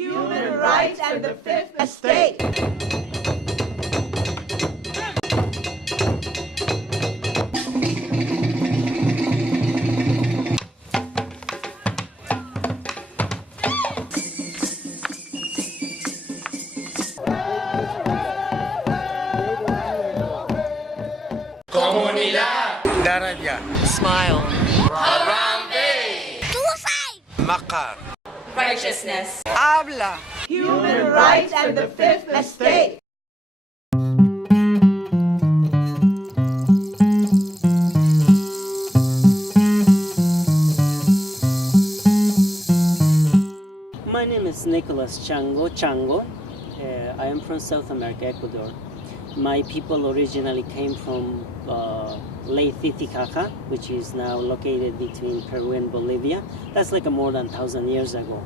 human rights and the fifth estate. Comunidad. Daraja. Smile. Harambe. Makar. Righteousness. Habla. Human rights and the fifth estate. My name is Nicholas Chango. I am from South America, Ecuador. My people originally came from Lake Titicaca, which is now located between Peru and Bolivia. That's like more than 1,000 years ago.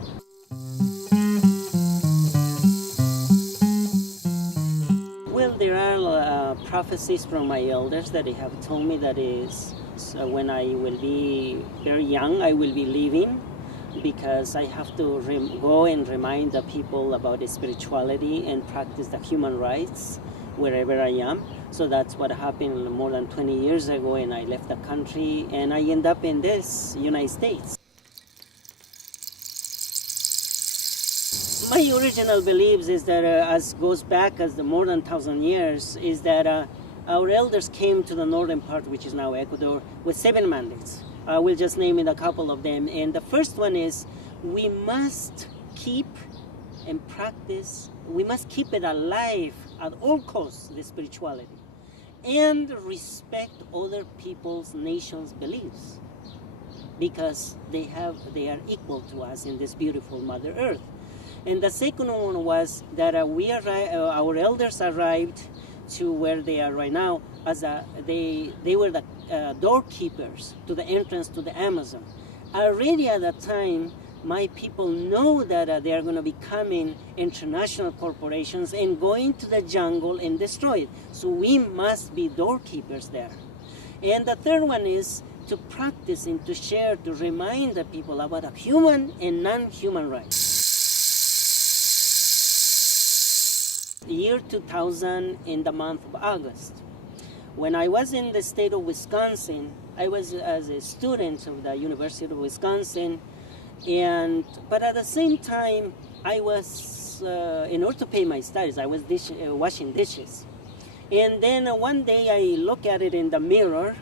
Well, there are prophecies from my elders that they have told me that is when I will be very young, I will be leaving, because I have to go and remind the people about the spirituality and practice the human rights wherever I am. So that's what happened more than 20 years ago, and I left the country and I end up in this United States. My original beliefs is that as goes back as the more than 1,000 years, is that our elders came to the northern part, which is now Ecuador, with 7 mandates. I will just name it a couple of them. And the first one is we must keep and practice, we must keep it alive at all costs, the spirituality, and respect other people's nations' beliefs, because they are equal to us in this beautiful Mother Earth. And the second one was that our elders arrived to where they are right now as they were the doorkeepers to the entrance to the Amazon. Already at that time, my people know that they are going to be coming international corporations and going to the jungle and destroy it. So we must be doorkeepers there. And the third one is to practice and to share, to remind the people about human and non-human rights. Year 2000, in the month of August, when I was in the state of Wisconsin, I was as a student of the University of Wisconsin, but at the same time, I was, in order to pay my studies, I was washing dishes. And then one day I look at it in the mirror,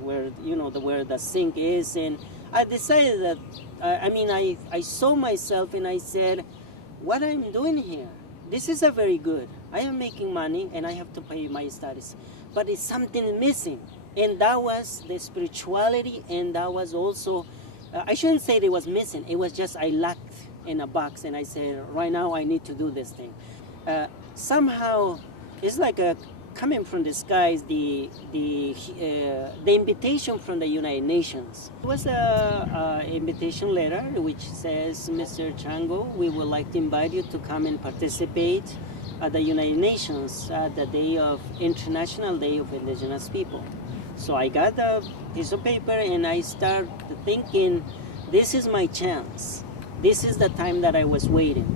where the sink is, and I decided that, I saw myself and I said, what I'm doing here? This is a very good. I am making money and I have to pay my studies, but it's something missing. And that was the spirituality, and that was also, I shouldn't say it was missing. It was just I lacked in a box, and I said, right now I need to do this thing. Somehow, it's like coming from the skies, the invitation from the United Nations. It was an invitation letter which says, Mr. Chango, we would like to invite you to come and participate at the United Nations at the International Day of Indigenous People. So I got the piece of paper and I started thinking, this is my chance. This is the time that I was waiting.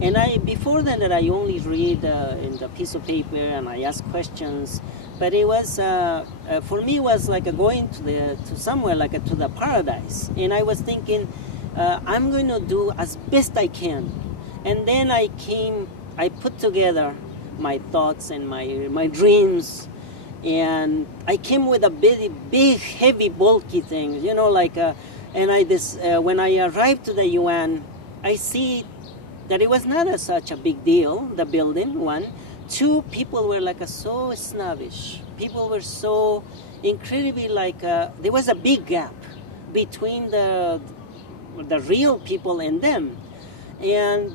And before that I only read in the piece of paper and I ask questions. But it was, for me, it was like going to somewhere like to the paradise. And I was thinking, I'm going to do as best I can. And then I put together my thoughts and my dreams. And I came with a big, heavy, bulky thing, when I arrived to the UN, I see that it was not such a big deal, the building, one. Two, people were so snobbish. People were so incredibly there was a big gap between the real people and them.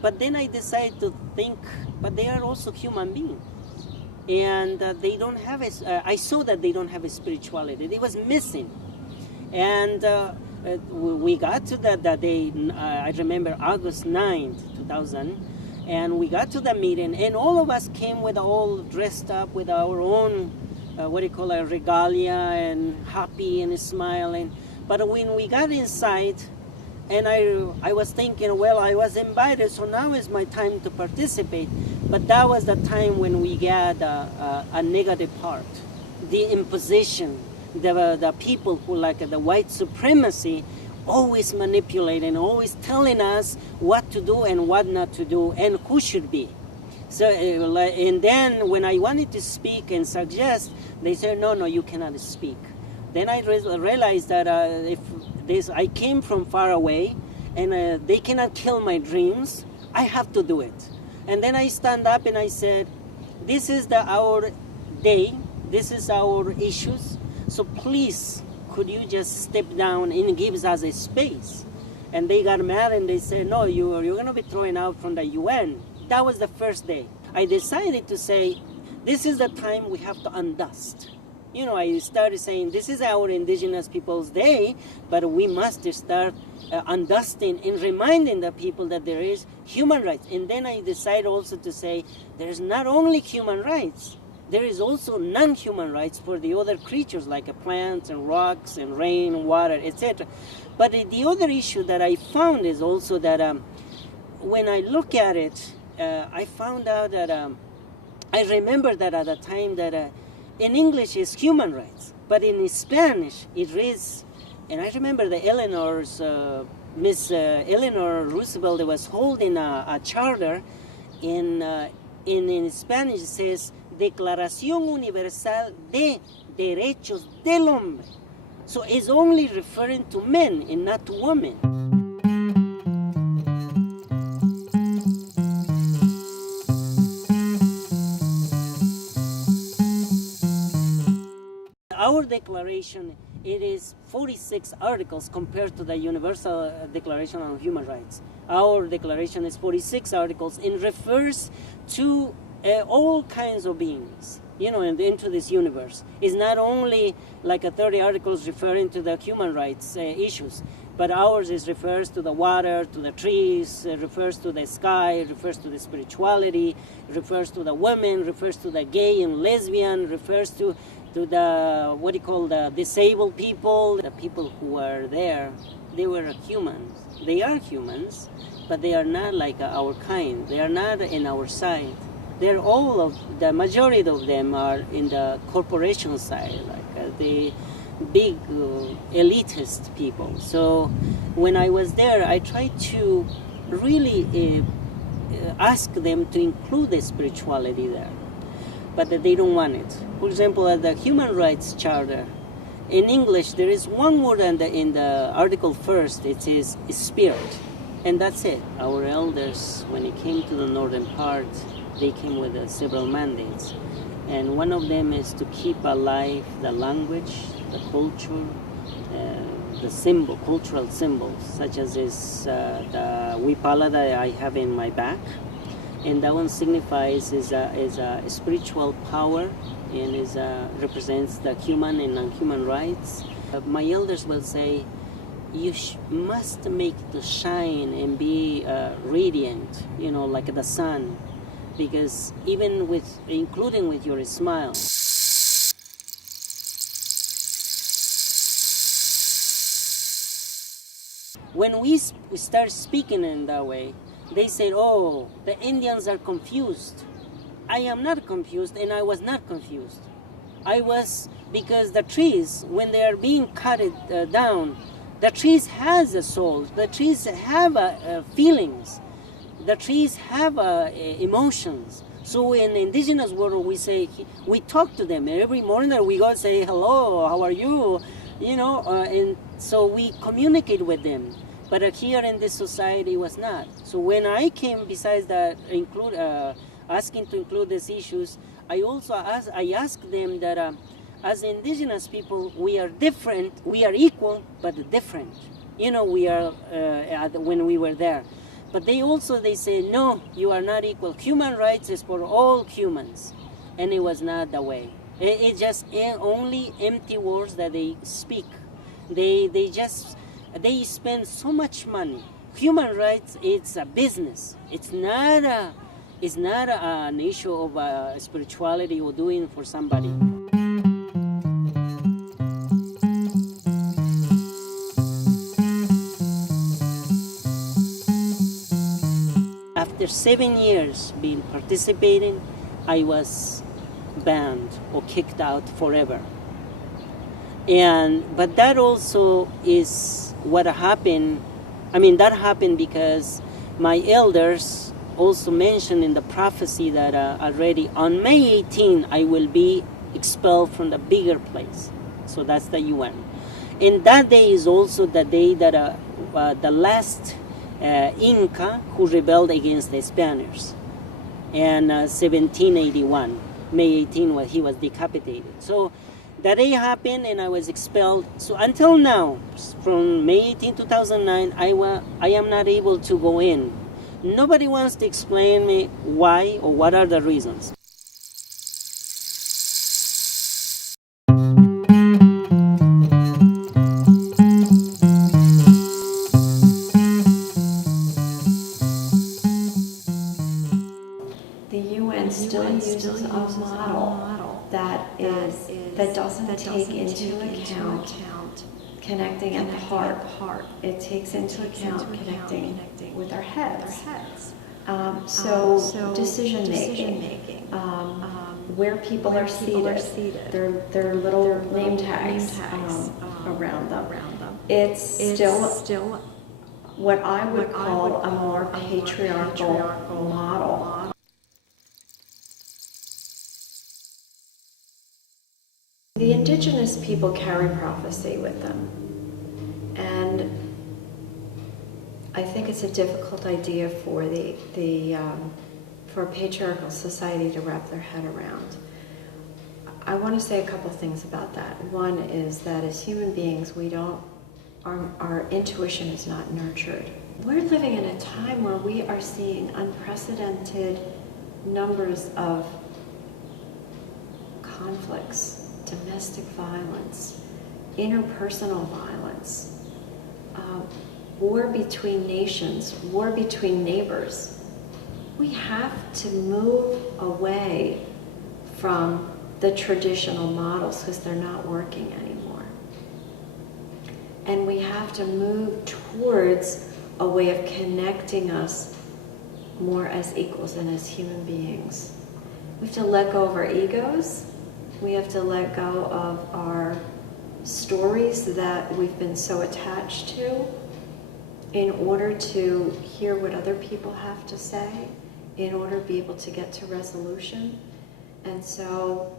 But then I decided to think, but they are also human beings. And they don't have I saw that they don't have a spirituality. It was missing. And we got to that day, I remember August 9th, 2000, and we got to the meeting, and all of us came all dressed up with our own, regalia, and happy and smiling. But when we got inside, And I was thinking, well, I was invited, so now is my time to participate. But that was the time when we got a negative part, the imposition, the people who like the white supremacy, always manipulating, always telling us what to do and what not to do, and who should be. So, and then when I wanted to speak and suggest, they said, no, you cannot speak. Then I realized that I came from far away, and they cannot kill my dreams, I have to do it. And then I stand up and I said, this is our day, this is our issues, so please, could you just step down and give us a space? And they got mad and they said, no, you're going to be thrown out from the UN. That was the first day. I decided to say, this is the time we have to undust. I started saying, this is our Indigenous Peoples' Day, but we must start undusting and reminding the people that there is human rights. And then I decided also to say, there's not only human rights, there is also non-human rights for the other creatures like plants and rocks and rain and water, etc. But the other issue that I found is also that when I look at it, I found out that I remember that at the time that in English is human rights, but in Spanish it is, and I remember the Miss Eleanor Roosevelt was holding a charter in Spanish. It says Declaración Universal de Derechos del Hombre. So it's only referring to men and not to women. Our declaration, it is 46 articles compared to the Universal Declaration on Human Rights. Our declaration is 46 articles and refers to all kinds of beings, and into this universe. It's not only like 30 articles referring to the human rights issues, but ours refers to the water, to the trees, refers to the sky, refers to the spirituality, refers to the women, refers to the gay and lesbian, refers to the, the disabled people, the people who are there. They were humans. They are humans, but they are not like our kind. They are not in our side. They're the majority of them are in the corporation side, like the big elitist people. So when I was there, I tried to really ask them to include the spirituality there, but they don't want it. For example, at the Human Rights Charter, in English, there is one word in the article first. It says spirit, and that's it. Our elders, when it came to the northern part, they came with several mandates, and one of them is to keep alive the language, the culture, the cultural symbols, such as the wipala that I have in my back, and that one signifies is a spiritual power, and represents the human and non-human rights. My elders will say, you must make it to shine and be radiant, like the sun, because including with your smile. When we start speaking in that way, they say, oh, the Indians are confused. I am not confused, and I was not confused. Because the trees, when they are being cut down, the trees has a soul. The trees have feelings. The trees have emotions. So in the indigenous world, we talk to them every morning. We go and say, hello, how are you? And so we communicate with them. But here in this society, it was not. So when I came, besides that, asking to include these issues, I asked them that as indigenous people, we are different. We are equal, but different. We are when we were there. But they say, no, you are not equal. Human rights is for all humans. And it was not the way. It's just only empty words that they speak. They spend so much money. Human rights, it's a business. It's not an issue of spirituality or doing for somebody. after 7 years being participating, I was banned or kicked out forever. But that also is what happened. I mean, that happened because my elders also mentioned in the prophecy that already on May 18, I will be expelled from the bigger place. So that's the UN. And that day is also the day that the last Inca who rebelled against the Spaniards in 1781. May 18, when he was decapitated. So that day happened and I was expelled. So until now, from May 18, 2009, I am not able to go in. Nobody wants to explain me why or what are the reasons. The UN still uses a model that doesn't take into account connecting at the heart. It takes into account connecting with our heads. So decision making, where people are seated, their little name tags around them. It's still what I would call a more patriarchal model. The indigenous people carry prophecy with them, and I think it's a difficult idea for for a patriarchal society to wrap their head around. I want to say a couple things about that. One is that as human beings, our intuition is not nurtured. We're living in a time where we are seeing unprecedented numbers of conflicts, domestic violence, interpersonal violence, war between nations, war between neighbors. We have to move away from the traditional models because they're not working anymore. And we have to move towards a way of connecting us more as equals and as human beings. We have to let go of our egos. We have to let go of our stories that we've been so attached to in order to hear what other people have to say, in order to be able to get to resolution. And so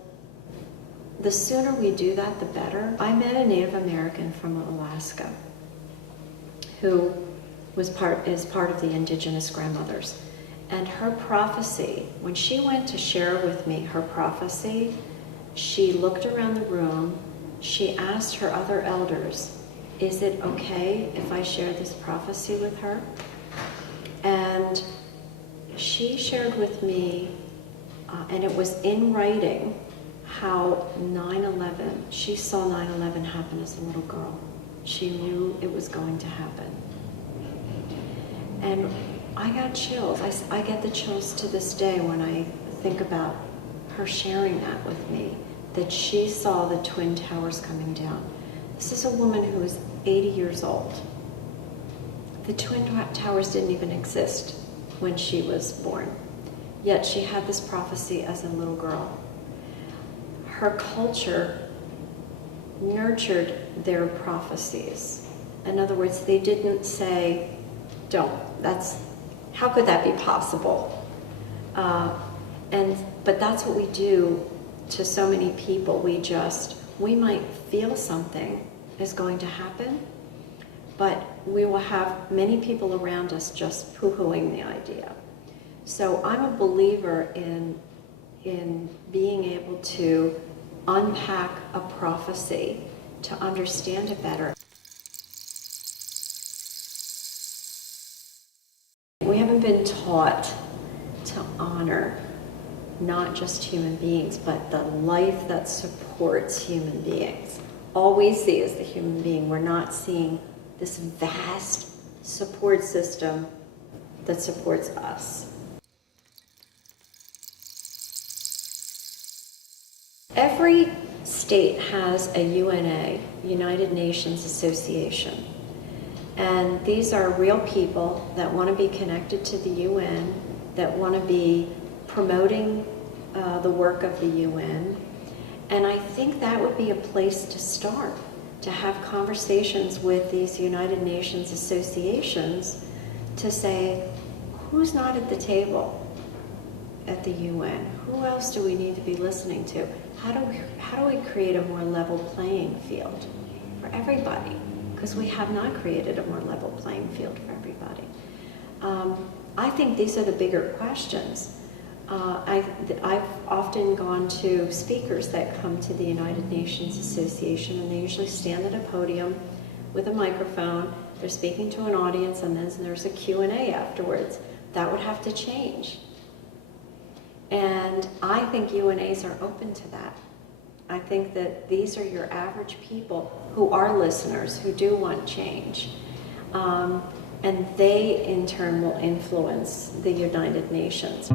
the sooner we do that, the better. I met a Native American from Alaska who is part of the Indigenous grandmothers. And her prophecy, when she went to share with me her prophecy, she looked around the room, she asked her other elders, is it okay if I share this prophecy with her? And she shared with me, and it was in writing, how 9/11, she saw 9/11 happen as a little girl. She knew it was going to happen. And I got chills. I get the chills to this day when I think about her sharing that with me, that she saw the Twin Towers coming down. This is a woman who is 80 years old. The Twin Towers didn't even exist when she was born, yet she had this prophecy as a little girl. Her culture nurtured their prophecies. In other words, they didn't say, don't, how could that be possible? But that's what we do to so many people. We might feel something is going to happen, but we will have many people around us just poo-hooing the idea. So I'm a believer in being able to unpack a prophecy to understand it better. We haven't been taught to honor not just human beings, but the life that supports human beings. All we see is the human being. We're not seeing this vast support system that supports us. Every state has a UNA, United Nations Association. And these are real people that want to be connected to the UN that want to be promoting the work of the UN. And I think that would be a place to start, to have conversations with these United Nations associations to say, who's not at the table at the UN? Who else do we need to be listening to? How do we create a more level playing field for everybody? Because we have not created a more level playing field for everybody. I think these are the bigger questions. I've often gone to speakers that come to the United Nations Association, and they usually stand at a podium with a microphone. They're speaking to an audience, and then there's a Q&A afterwards. That would have to change. And I think UNAs are open to that. I think that these are your average people who are listeners, who do want change. And they, in turn, will influence the United Nations.